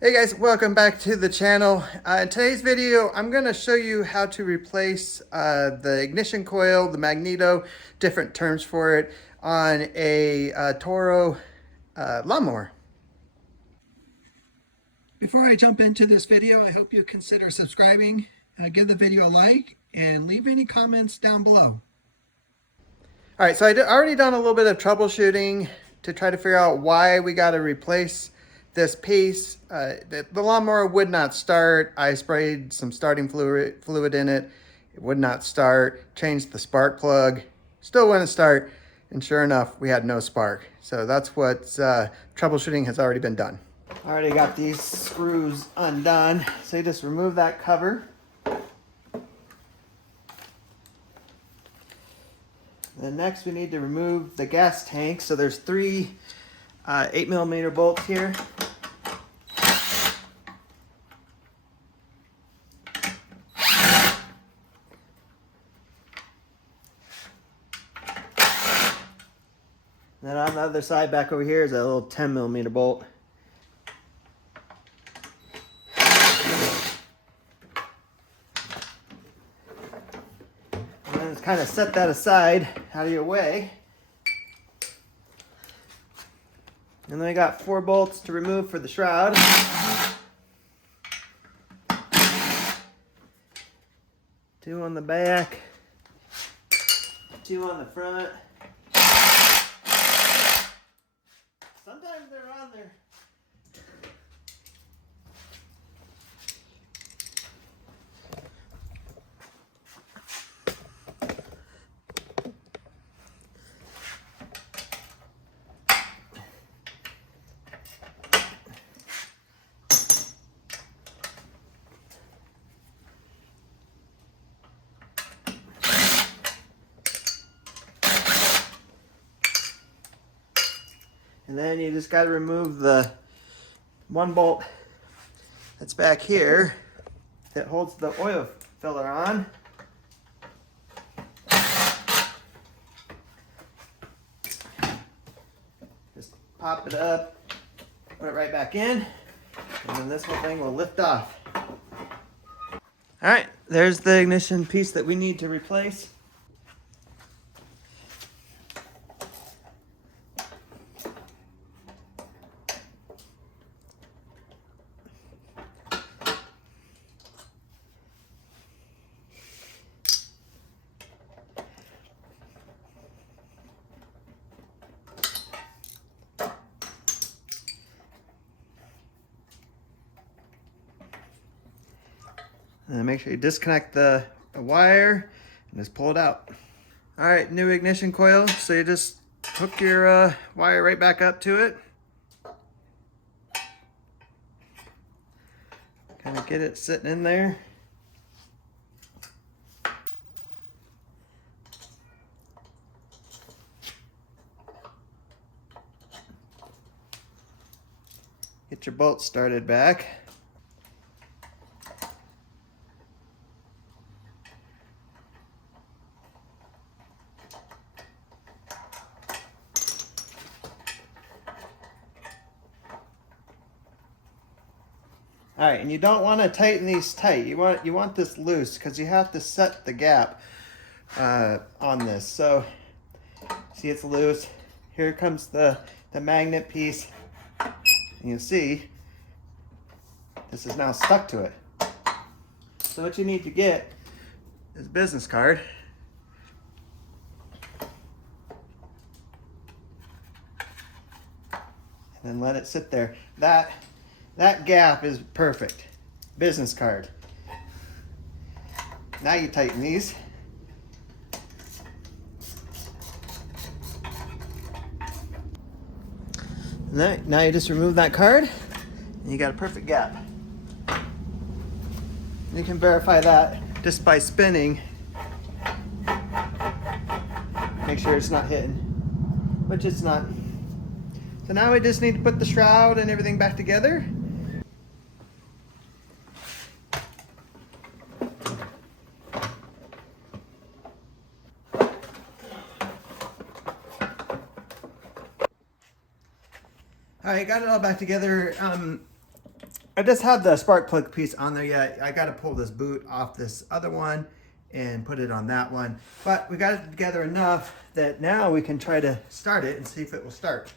Hey guys, welcome back to the channel. In today's video, I'm going to show you how to replace the ignition coil, the magneto, different terms for it, on a Toro lawnmower. Before I jump into this video, I hope you consider subscribing, give the video a like, and leave any comments down below. All right, so I already done a little bit of troubleshooting to try to figure out why we got to replace this piece. The lawnmower would not start. I sprayed some starting fluid in it. It would not start. Changed the spark plug. Still wouldn't start. And sure enough, we had no spark. So that's what troubleshooting has already been done. Already got these screws undone. So you just remove that cover. Then next we need to remove the gas tank. So there's three 8mm bolts here. Then on the other side back over here is a little 10mm bolt. And then kind of set that aside out of your way. And then we got 4 bolts to remove for the shroud. Two on the back, 2 on the front. Sometimes they're on there. And then you just got to remove the 1 bolt that's back here that holds the oil filler on. Just pop it up, put it right back in, and then this whole thing will lift off. All right, there's the ignition piece that we need to replace. And then make sure you disconnect the wire and just pull it out. All right, new ignition coil. So you just hook your wire right back up to it. Kind of get it sitting in there. Get your bolts started back. All right, and you don't want to tighten these tight. You want this loose because you have to set the gap on this. So see, it's loose. Here comes the magnet piece. And you see this is now stuck to it. So what you need to get is a business card. And then let it sit there. That gap is perfect. Business card. Now you tighten these. Now you just remove that card and you got a perfect gap. You can verify that just by spinning. Make sure it's not hitting, which it's not. So now we just need to put the shroud and everything back together. All right, got it all back together. I just have the spark plug piece on there yet. I got to pull this boot off this other one and put it on that one. But we got it together enough that now we can try to start it and see if it will start.